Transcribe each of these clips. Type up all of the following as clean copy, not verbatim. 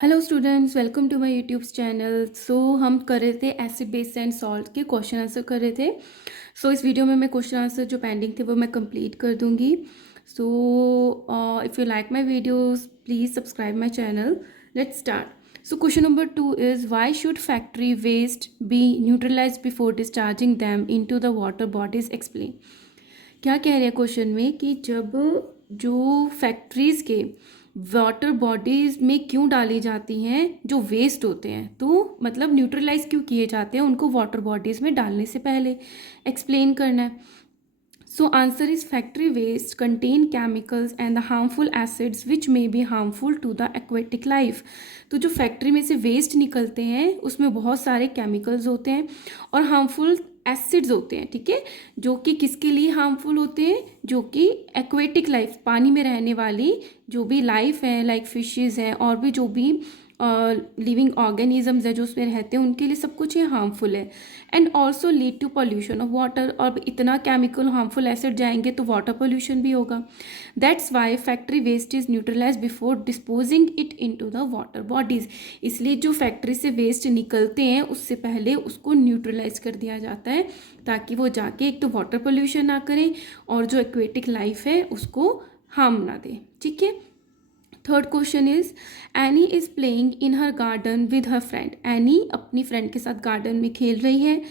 Hello students, welcome to my YouTube channel. हम कर रहे थे एसिड बेस एंड सॉल्ट के क्वेश्चन आंसर कर रहे थे। इस वीडियो में मैं क्वेश्चन आंसर जो पेंडिंग थे वो मैं कंप्लीट कर दूंगी। If you like my videos please subscribe my channel. Let's start. Question number 2 is why should factory waste be neutralized before discharging them into the water bodies, explain. क्या कह रहे हैं क्वेश्चन में कि जब जो फैक्ट्रीज़ के वाटर बॉडीज़ में क्यों डाली जाती हैं जो वेस्ट होते हैं, तो मतलब न्यूट्रलाइज क्यों किए जाते हैं उनको वाटर बॉडीज़ में डालने से पहले, एक्सप्लेन करना है। Answer is factory waste contain chemicals and the harmful acids which may be harmful to the aquatic life. तो जो फैक्ट्री में से वेस्ट निकलते हैं उसमें बहुत सारे केमिकल्स होते हैं और हार्मफुल एसिड्स होते हैं, ठीक है, जो कि किसके लिए हार्मफुल होते हैं, जो कि एक्वेटिक लाइफ, पानी में रहने वाली जो भी लाइफ है, लाइक फिशेज हैं और भी जो भी लिविंग ऑर्गेनिजम्स है जो उसमें रहते हैं, उनके लिए सब कुछ ये हार्मफुल है। And also lead to pollution of water, और इतना केमिकल हार्मफुल एसिड जाएंगे तो वाटर पॉल्यूशन भी होगा। That's why factory waste is neutralize before disposing it into the water bodies. इसलिए जो फैक्ट्री से वेस्ट निकलते हैं उससे पहले उसको न्यूट्रलाइज कर दिया जाता है, ताकि वो जाके एक तो वाटर पोल्यूशन ना करें और जो एक्वेटिक लाइफ है उसको हार्म ना दे, ठीक है। Third question is Annie is playing in her garden with her friend. Annie अपनी फ्रेंड के साथ गार्डन में खेल रही है।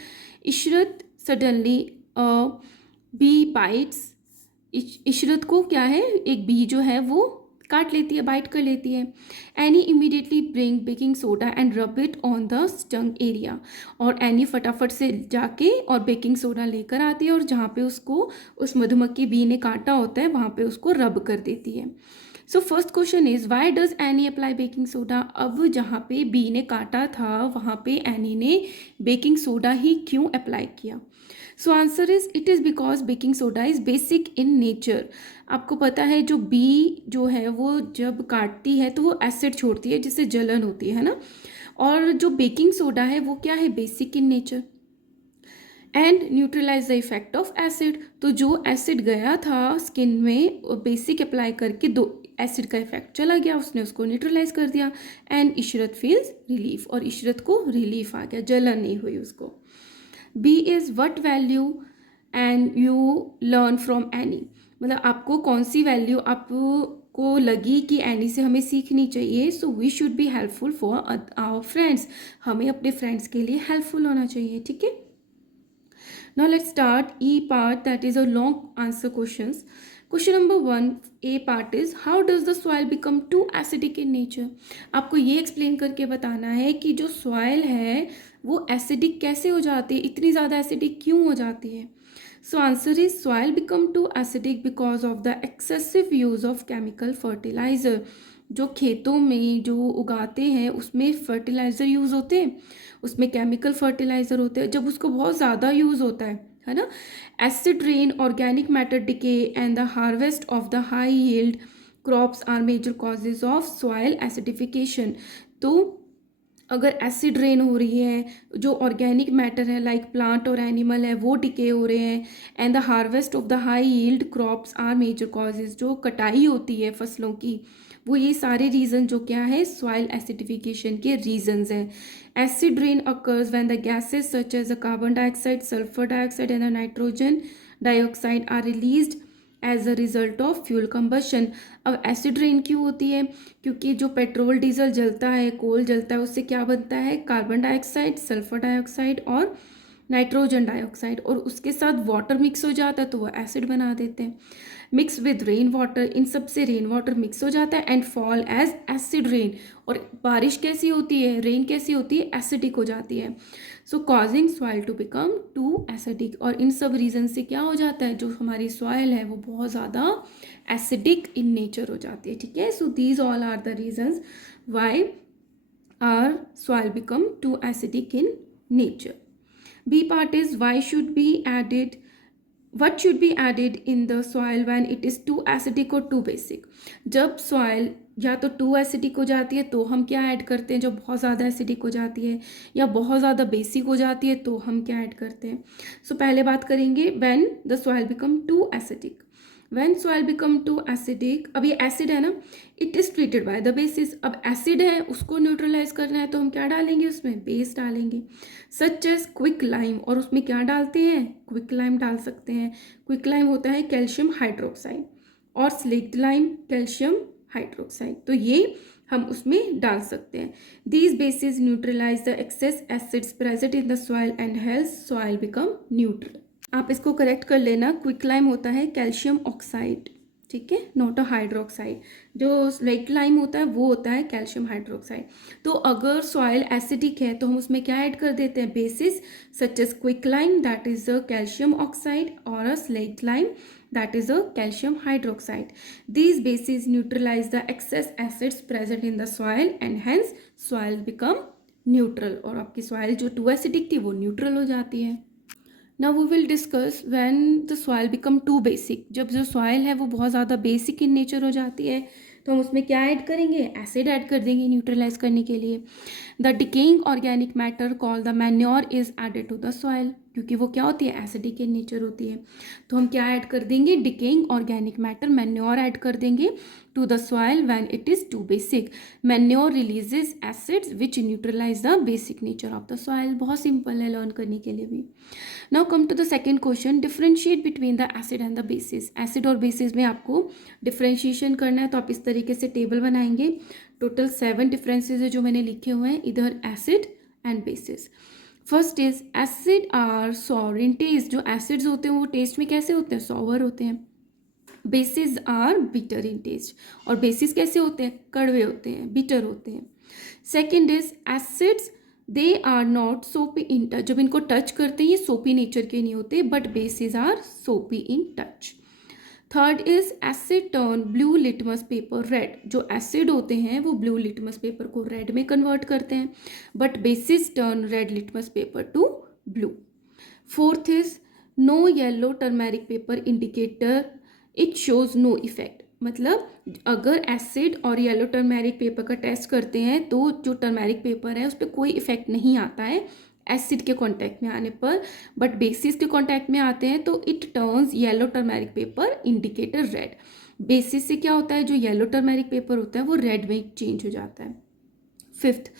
Ishrat suddenly bee bites. Ishrat को क्या है, एक बी जो है वो काट लेती है, बाइट कर लेती है। Any immediately bring baking soda and rub it on the stung area. और एनी फटाफट से जाके और बेकिंग सोडा लेकर आती है और जहाँ पे उसको उस मधुमक्खी बी ने काटा होता है वहाँ पे उसको रब कर देती है। First question is why does any apply baking soda. अब जहाँ पे बी ने काटा था वहाँ पे एनी ने बेकिंग सोडा ही क्यों अप्लाई किया। Answer is it is because baking soda is basic in nature. आपको पता है जो बी जो है वो जब काटती है तो वो एसिड छोड़ती है जिससे जलन होती है ना, और जो बेकिंग सोडा है वो क्या है, basic in nature and neutralize the effect of acid. तो जो एसिड गया था स्किन में बेसिक अप्लाई करके दो एसिड का इफेक्ट चला गया, उसने उसको न्यूट्रलाइज कर दिया। एंड इशरत फील्स रिलीफ, और इशरत को रिलीफ आ गया, जलन नहीं हुई उसको। B is what value and you learn from Annie. मतलब आपको कौन सी वैल्यू आपको लगी कि एनी से हमें सीखनी चाहिए। We should be helpful for our friends. हमें अपने फ्रेंड्स के लिए हेल्पफुल होना चाहिए, ठीक है। Now let's start E part, that is a long answer questions. Question number 1 A part is how does the soil become too acidic in nature। आपको ये एक्सप्लेन करके बताना है कि जो सॉइल है वो एसिडिक कैसे हो जाती है, इतनी ज़्यादा एसिडिक क्यों हो जाती है। Answer is soil become too acidic because of the excessive use of chemical fertiliser. जो खेतों में जो उगाते हैं उसमें फर्टिलाइज़र यूज़ होते हैं, उसमें केमिकल फर्टिलाइज़र होते हैं, जब उसको बहुत ज़्यादा यूज़ होता है ना। Acid rain, organic matter decay and the harvest of the high yield crops are major causes of soil acidification. तो अगर एसिड रेन हो रही है, जो ऑर्गेनिक मैटर है लाइक प्लांट और एनिमल है वो डिके हो रहे हैं, and the harvest of the high yield crops are major causes, जो कटाई होती है फसलों की, वो ये सारे रीज़न जो क्या है सॉइल एसिडिफिकेशन के रीजंस हैं। Acid rain occurs when the gases such as the carbon dioxide, sulphur dioxide and the nitrogen dioxide are released as a result of fuel combustion. अब एसिड रेन क्यों होती है, क्योंकि जो पेट्रोल डीजल जलता है, कोल जलता है, उससे क्या बनता है, कार्बन डाइऑक्साइड, सल्फर डाइऑक्साइड और नाइट्रोजन डाइऑक्साइड, और उसके साथ वाटर मिक्स हो जाता है तो वो एसिड बना देते हैं। मिक्स विद रेन वाटर, इन सब से रेन वाटर मिक्स हो जाता है and fall as acid rain. और बारिश कैसी होती है, रेन कैसी होती है, एसिडिक हो जाती है। Causing soil to become too acidic. और इन सब रीज़न से क्या हो जाता है, जो हमारी सॉइल है वो बहुत ज़्यादा एसिडिक इन नेचर हो जाती है, ठीक है। These all are the reasons why are soil become too acidic in nature. B part is why should be added, what should be added in the soil when it is too acidic or too basic। जब soil या तो to acidic हो जाती है तो हम क्या add करते हैं, जब बहुत ज़्यादा एसिडिक हो जाती है या बहुत ज़्यादा बेसिक हो जाती है तो हम क्या ऐड करते हैं। पहले बात करेंगे when the soil become too acidic. When soil become too acidic, अब ये एसिड है ना, it is treated by the bases, अब एसिड है उसको न्यूट्रलाइज करना है तो हम क्या डालेंगे उसमें, बेस डालेंगे, सच एज क्विक लाइम, और उसमें क्या डालते हैं, क्विक लाइम डाल सकते हैं। क्विक लाइम होता है कैल्शियम हाइड्रोक्साइड, और स्लेक्ट लाइम कैल्शियम हाइड्रोक्साइड, तो ये हम उसमें डाल सकते हैं। These bases neutralise the excess acids present in the soil and help soil become neutral. आप इसको करेक्ट कर लेना, क्विक लाइम होता है कैल्शियम ऑक्साइड, ठीक है, नॉट अ हाइड्रोक्साइड। जो स्लेक्ट लाइम होता है वो होता है कैल्शियम हाइड्रोक्साइड। तो अगर सॉइल एसिडिक है तो हम उसमें क्या ऐड कर देते हैं, bases such as quick lime that is a calcium oxide, और a slaked lime that is a calcium hydroxide. These bases neutralize the excess acids present in the soil and hence soil become neutral, और आपकी soil जो too acidic थी वो neutral हो जाती है। Now we will discuss when the soil become too basic, जब जो soil है वो बहुत ज़्यादा basic in nature हो जाती है तो हम उसमें क्या ऐड करेंगे, एसिड ऐड कर देंगे न्यूट्रलाइज करने के लिए। The decaying organic matter called the manure is added to the soil, क्योंकि वो क्या होती है, एसिडिक इन नेचर होती है, तो हम क्या ऐड कर देंगे, decaying organic matter manure add कर देंगे to the soil when it is too basic. Manure releases acids which neutralise the basic nature of the soil. बहुत सिंपल है लर्न करने के लिए भी। Now come to the second question, differentiate between the acid and the bases. Acid और bases में आपको differentiation करना है, तो आप इस तरीके से टेबल बनाएंगे। टोटल 7 डिफरेंसेज है जो मैंने लिखे हुए हैं इधर acid and bases. First is acid are sour in taste, जो एसिड्स होते हैं वो टेस्ट में कैसे होते हैं, सॉवर होते हैं। Bases are bitter in taste, और बेसिस कैसे होते हैं, कड़वे होते हैं, बिटर होते हैं। Second is acids they are not soapy in touch, जब इनको टच करते हैं ये सोपी नेचर के नहीं होते, but bases are soapy in touch. Third is acid turn blue litmus paper red, जो एसिड होते हैं वो ब्लू लिटमस पेपर को रेड में कन्वर्ट करते हैं, but bases turn red litmus paper to blue. Fourth is no yellow turmeric paper indicator it shows no effect, मतलब अगर एसिड और येलो टर्मेरिक पेपर का टेस्ट करते हैं तो जो टर्मेरिक पेपर है उस पर कोई इफेक्ट नहीं आता है एसिड के कांटेक्ट में आने पर, बट बेसिस के कांटेक्ट में आते हैं तो it turns yellow turmeric paper indicator red. Basis से क्या होता है, जो येलो टर्मेरिक पेपर होता है वो रेड में चेंज हो जाता है। फिफ्थ,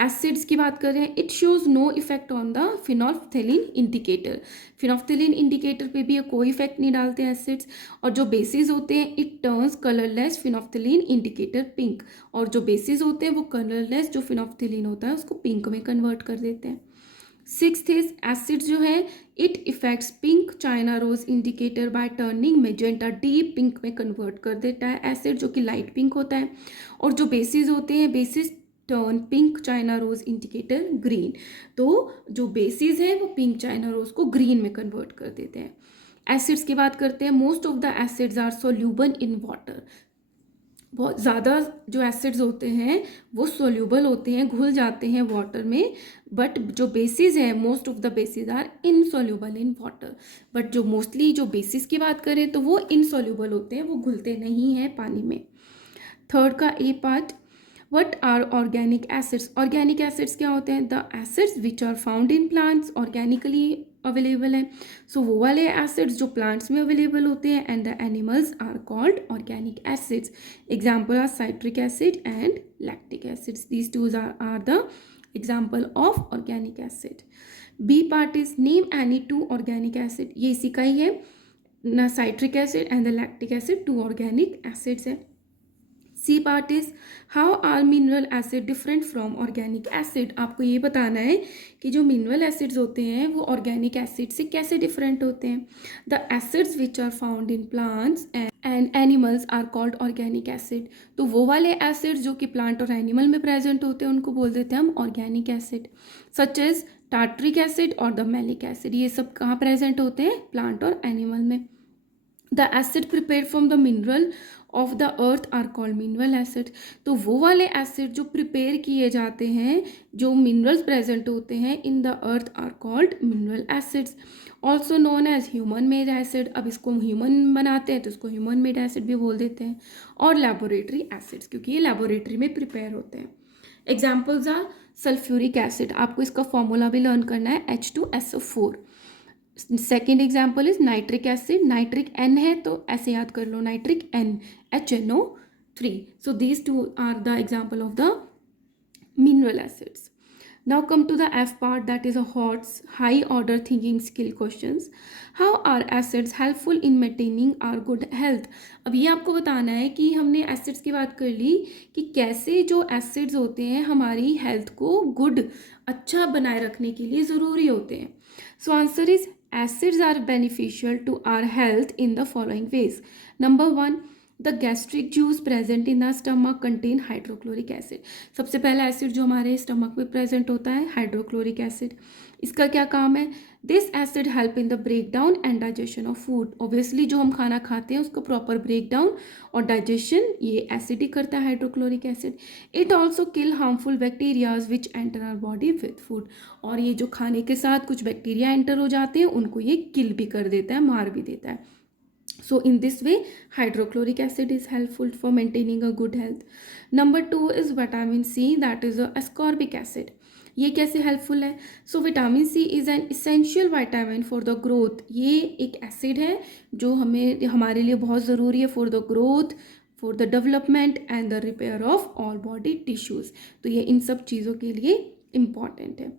एसिड्स की बात कर रहे हैं, it shows no effect on the phenolphthalein indicator, phenolphthalein indicator पे भी कोई इफेक्ट नहीं डालते एसिड्स। और जो बेसिस होते हैं it turns colourless phenolphthalein indicator pink, और जो बेसिस होते हैं वो कलरलेस जो फिनोल्फ्थेलिन होता है उसको पिंक में कन्वर्ट कर देते हैं। सिक्स्थ इज एसिड जो है it affects pink China rose indicator by turning magenta deep pink में कन्वर्ट कर देता है एसिड, जो कि लाइट पिंक होता है। और जो बेसिस होते हैं bases turn pink China rose indicator green, तो जो बेसिस है वो पिंक चाइना रोज को ग्रीन में कन्वर्ट कर देते हैं। एसिड्स की बात करते हैं, most of the acids are soluble in water, बहुत ज़्यादा जो एसिड्स होते हैं वो सोल्यूबल होते हैं, घुल जाते हैं वाटर में, बट जो बेसिस है most of the bases are insoluble in water, but जो मोस्टली जो बेसिस की बात करें तो वो इनसोल्यूबल होते हैं, वो घुलते नहीं हैं पानी में। थर्ड का A part, what are organic acids, organic acids क्या होते हैं, the acids which are found in plants organically available है, सो वो वाले एसिड्स जो प्लांट्स में अवेलेबल होते हैं, and the animals are called organic acids. Example are citric acid and lactic acids, these two are the example of organic acid. B part is name any two organic acid, ये इसी का ही है ना, citric acid and the lactic acid two organic acids है। C part is how are mineral acid different from organic acid, आपको ये बताना है कि जो मिनरल एसिड्स होते हैं वो ऑर्गेनिक एसिड से कैसे डिफरेंट होते हैं। The acids which are found in plants and animals are called organic acid, तो वो वाले एसिड्स जो कि प्लांट और एनिमल में प्रेजेंट होते हैं उनको बोल देते हैं हम organic acid, such as tartaric acid और द मैलिक एसिड, ये सब कहाँ प्रेजेंट होते हैं, प्लांट और एनिमल में। The acid prepare from the mineral of the earth are called mineral acid, तो वो वाले एसिड जो प्रिपेयर किए जाते हैं जो मिनरल्स प्रेजेंट होते हैं in the earth are called mineral acids, also known as human made acid, अब इसको ह्यूमन बनाते हैं तो इसको ह्यूमन मेड एसिड भी बोल देते हैं, और लेबोरेटरी एसिड्स क्योंकि ये लेबोरेटरी में प्रिपेयर होते हैं। एग्जाम्पल्स आर सल्फ्यूरिक एसिड, आपको इसका फॉर्मूला भी लर्न करना है H2SO4, second example is nitric acid, nitric N है तो ऐसे याद कर लो, nitric N, HNO3. So these two are the example of the mineral acids. Now come to the F part, that is a HOTS, high order thinking skill questions. How are acids helpful in maintaining our good health? अब ये आपको बताना है कि हमने acids की बात कर ली कि कैसे जो एसिड्स होते हैं हमारी हेल्थ को गुड, अच्छा बनाए रखने के लिए ज़रूरी होते हैं. सो answer is acids are beneficial to our health in the following ways. Number 1, the gastric juice present in the stomach contain hydrochloric acid. सबसे पहला एसिड जो हमारे स्टमक में प्रेजेंट होता है हाइड्रोक्लोरिक एसिड. इसका क्या काम है? This acid help in the break down and digestion of food. Obviously जो हम खाना खाते हैं उसको प्रॉपर ब्रेक डाउन और डाइजेशन ये एसिड ही करता है, hydrochloric acid. It also kill harmful bacterias which enter our body with food. और ये जो खाने के साथ कुछ बैक्टीरिया एंटर हो जाते हैं उनको ये किल भी कर देता है, मार भी देता है. So in this way, hydrochloric acid is helpful for maintaining a good health. Number 2 is vitamin C, that is a ascorbic acid. ये कैसे हेल्पफुल है? So vitamin C is an essential vitamin for the growth. ये एक acid है जो हमारे लिए बहुत ज़रूरी है for the growth, for the development and the repair of all body tissues. तो ये इन सब चीज़ों के लिए इम्पॉर्टेंट है.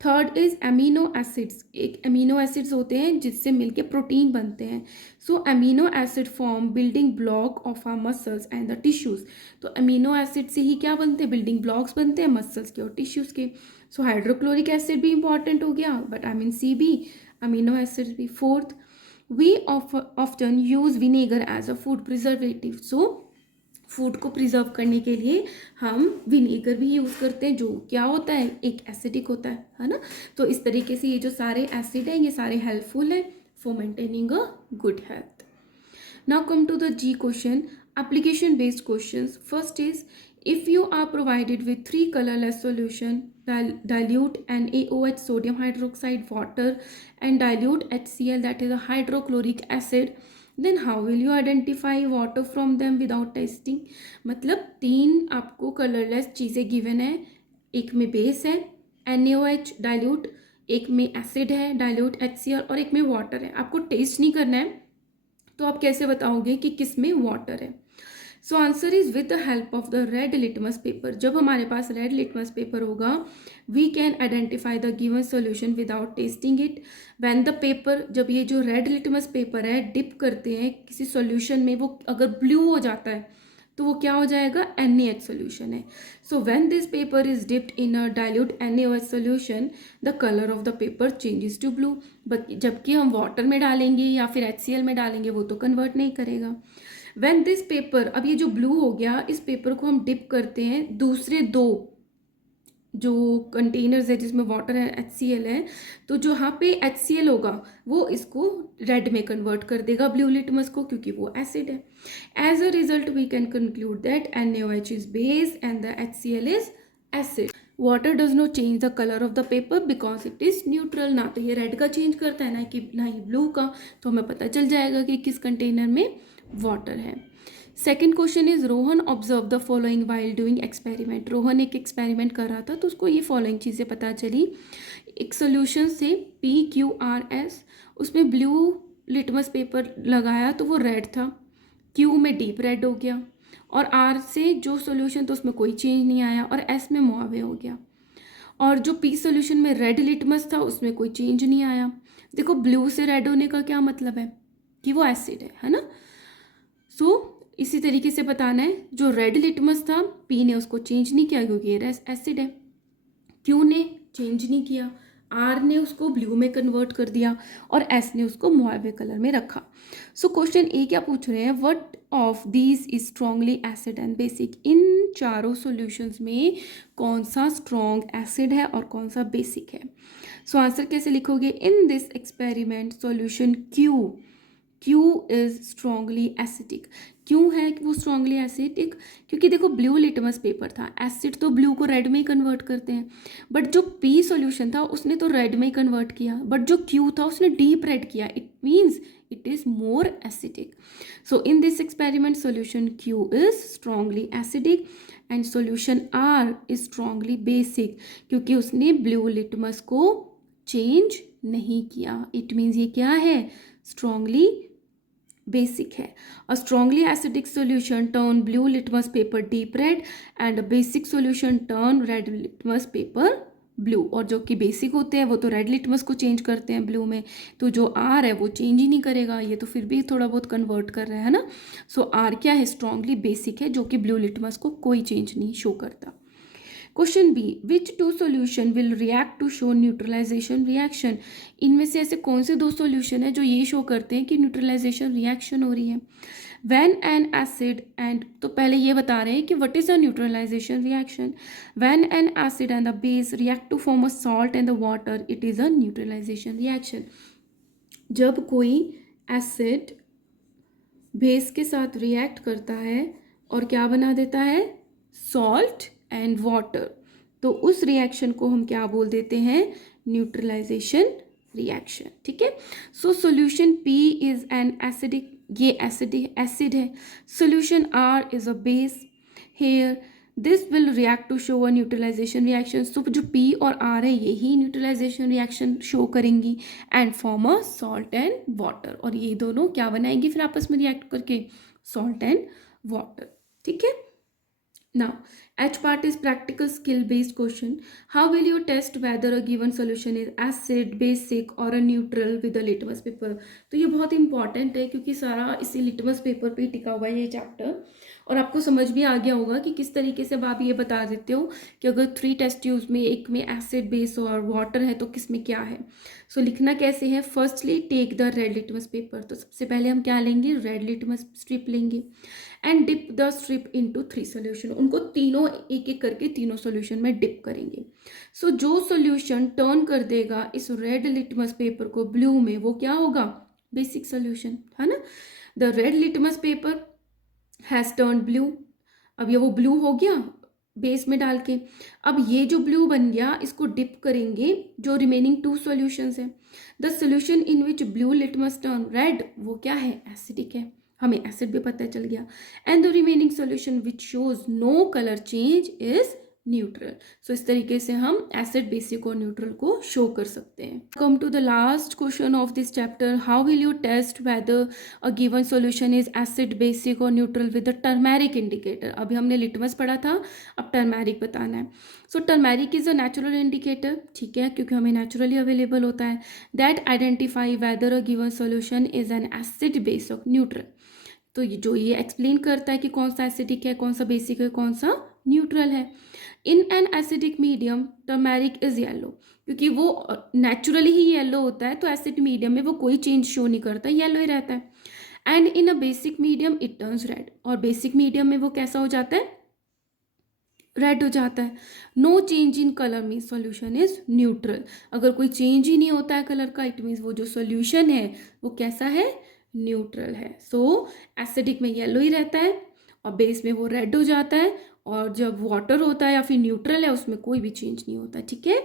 Third is amino acids. एक अमीनो एसिड्स होते हैं जिससे मिलके प्रोटीन बनते हैं. So amino acid form building block of our muscles and the tissues. तो अमीनो एसिड से ही क्या बनते हैं? बिल्डिंग ब्लॉक्स बनते हैं मसल्स के और टिश्यूज़ के. सो हाइड्रोक्लोरिक एसिड भी इंपॉर्टेंट हो गया, विटामिन सी भी, अमीनो एसिड भी. Fourth, we often use vinegar as a food preservative. So food को प्रिजर्व करने के लिए हम विनेगर भी यूज़ करते हैं जो क्या होता है? एक एसिडिक होता है ना. तो इस तरीके से ये जो सारे एसिड हैं ये सारे हेल्पफुल हैं for maintaining a good health. Now come to the G question, application based questions. First is if you are provided with 3 colorless solution, dilute NaOH, sodium hydroxide, water, and dilute HCl, that is a hydrochloric acid, then how will you identify water from them without testing? मतलब 3 आपको colourless चीज़ें given है, एक में base है NaOH dilute, एक में acid है डाइल्यूट HCl और एक में वाटर है. आपको टेस्ट नहीं करना है तो आप कैसे बताओगे कि किस में वाटर है? So answer is with the help of the red litmus paper. जब हमारे पास रेड लिटमस पेपर होगा we can identify the given solution without testing it. When the paper, जब ये जो रेड लिटमस पेपर है डिप करते हैं किसी सोल्यूशन में, वो अगर ब्लू हो जाता है तो वो क्या हो जाएगा? NaH सोल्यूशन है. So when this paper is dipped in a dilute NaOH solution the colour of the paper changes to blue. जबकि हम वाटर में डालेंगे या फिर HCl में डालेंगे वो तो कन्वर्ट नहीं करेगा. व्हेन दिस पेपर, अब ये जो ब्लू हो गया, इस पेपर को हम डिप करते हैं दूसरे 2 जो कंटेनर्स है जिसमें वाटर है HCl है, तो जो यहाँ पे HCl होगा वो इसको रेड में कन्वर्ट कर देगा ब्लू लिटमस को, क्योंकि वो एसिड है. As a result we can conclude that NaOH is base and the HCl is acid. Water does not change the colour of the paper because it is neutral. ना तो ये red का change करता है ना ही blue का, तो हमें पता चल जाएगा कि किस कंटेनर में वाटर है. Second question is Rohan observe the following while doing experiment. Rohan एक एक्सपेरिमेंट कर रहा था तो उसको ये फॉलोइंग चीज़ें पता चली. एक सोल्यूशन से PQRS, उसमें ब्लू लिटमस पेपर लगाया तो वो रेड था, Q में डीप रेड हो गया, और R से जो सोल्यूशन तो उसमें कोई चेंज नहीं आया और S में मुआवे हो गया. और जो P सोल्यूशन में रेड लिटमस था उसमें कोई चेंज नहीं आया. देखो ब्लू से रेड होने का क्या मतलब है? कि वो एसिड है ना. सो इसी तरीके से बताना है, जो रेड लिटमस था P ने उसको चेंज नहीं किया क्योंकि ये एसिड है, Q ने चेंज नहीं किया, R ने उसको ब्लू में कन्वर्ट कर दिया और S ने उसको मुआवे कलर में रखा. सो क्वेश्चन ए क्या पूछ रहे हैं? What of these is strongly acid and basic. इन चारों सॉल्यूशंस में कौन सा स्ट्रॉन्ग एसिड है और कौन सा बेसिक है? सो आंसर कैसे लिखोगे? In this experiment solution Q is strongly acidic. क्यों है कि वो स्ट्रॉन्गली एसिडिक? क्योंकि देखो ब्लू लिटमस पेपर था, एसिड तो ब्लू को रेड में ही कन्वर्ट करते हैं, बट जो P सॉल्यूशन था उसने तो रेड में ही कन्वर्ट किया, बट जो Q था उसने डीप रेड किया. It means it is more acidic. So in this experiment solution Q is strongly acidic and solution R is strongly basic, क्योंकि उसने ब्लू लिटमस को चेंज नहीं किया। इट मीन्स ये क्या है, स्ट्रॉन्गली बेसिक है। A strongly acidic solution turn blue litmus paper deep red and a basic solution turn red litmus paper blue. और जो कि बेसिक होते हैं वो तो रेड लिटमस को चेंज करते हैं ब्लू में, तो जो आर है वो चेंज ही नहीं करेगा, ये तो फिर भी थोड़ा बहुत कन्वर्ट कर रहा है ना। सो आर क्या है, स्ट्रॉन्गली बेसिक है, जो कि ब्लू लिटमस को कोई चेंज नहीं शो करता। Question B, which two solution will react to show neutralisation reaction. इनमें से ऐसे कौन से दो सोल्यूशन है जो ये शो करते हैं कि न्यूट्रलाइजेशन रिएक्शन हो रही है। व्हेन एन एसिड एंड, तो पहले ये बता रहे हैं कि what is a neutralisation reaction. When an acid and the base react to form a salt and the water, it is a neutralisation reaction. जब कोई एसिड बेस के साथ रिएक्ट करता है और क्या बना देता है, सॉल्ट एंड वाटर, तो उस रिएक्शन को हम क्या बोल देते हैं, न्यूट्रलाइजेशन रिएक्शन। ठीक है। So solution P is an acidic, ये एसिड है। Solution R is a base here, this will react to show a neutralisation reaction. So जो पी और आर है यही न्यूट्रलाइजेशन रिएक्शन शो करेंगी and form a salt and water, और ये दोनों क्या बनाएंगी फिर आपस में रिएक्ट करके, सॉल्ट एंड वाटर। ठीक है। Now, H part is practical skill based question. How will you test whether a given solution is acid, basic or a neutral with a litmus paper? तो ये बहुत इंपॉर्टेंट है क्योंकि सारा इसी लिटमस पेपर पे टिका हुआ है ये चैप्टर, और आपको समझ भी आ गया होगा कि किस तरीके से आप ये बता देते हो कि अगर 3 टेस्ट ट्यूब्स में एक में एसिड, बेस और वाटर है तो किस में क्या है। सो लिखना कैसे है, firstly take the red litmus paper, तो सबसे पहले हम क्या लेंगे, रेड लिटमस स्ट्रिप लेंगे and dip the strip into 3 solution, उनको तीनों एक एक करके तीनों सोल्यूशन में डिप करेंगे। सो जो सोल्यूशन टर्न कर देगा इस रेड लिटमस पेपर को ब्लू में वो क्या होगा, बेसिक सोल्यूशन है ना। The red litmus paper has turn blue, अब ये वो ब्लू हो गया बेस में डाल के। अब ये जो ब्लू बन गया इसको डिप करेंगे जो रिमेनिंग 2 सॉल्यूशंस है। The solution in which blue litmus turn red वो क्या है, एसिडिक है, हमें एसिड भी पता चल गया। And the remaining solution which shows no colour change is neutral. So इस तरीके से हम एसिड, बेसिक और न्यूट्रल को शो कर सकते हैं। Come to the last question of this chapter, how will you test whether a given solution is acid, basic और neutral with the turmeric indicator. अभी हमने लिटमस पढ़ा था, अब टर्मेरिक बताना है। So turmeric is a natural indicator, ठीक है, क्योंकि हमें नेचुरली अवेलेबल होता है, that identify whether a given solution is an acid, base और न्यूट्रल। तो जो ये एक्सप्लेन करता है कि कौन सा एसिडिक है, कौन सा बेसिक है, कौन सा न्यूट्रल है। In an acidic medium turmeric is yellow, क्योंकि वो नेचुरली ही येलो होता है, तो एसिड मीडियम में वो कोई चेंज शो नहीं करता, येलो ही रहता है। And in a basic medium it turns red, और बेसिक मीडियम में वो कैसा हो जाता है, रेड हो जाता है। No change in colour mean solution is neutral, अगर कोई चेंज ही नहीं होता है कलर का, इट मीन्स वो जो सॉल्यूशन है वो कैसा है, न्यूट्रल है। सो एसिडिक में येलो ही रहता है और बेस में वो रेड हो जाता है, और जब वाटर होता है या फिर न्यूट्रल है उसमें कोई भी चेंज नहीं होता। ठीक है।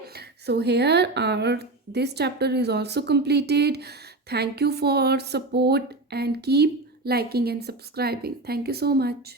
So here are this chapter is also completed. Thank you for support and keep liking and subscribing. Thank you so much.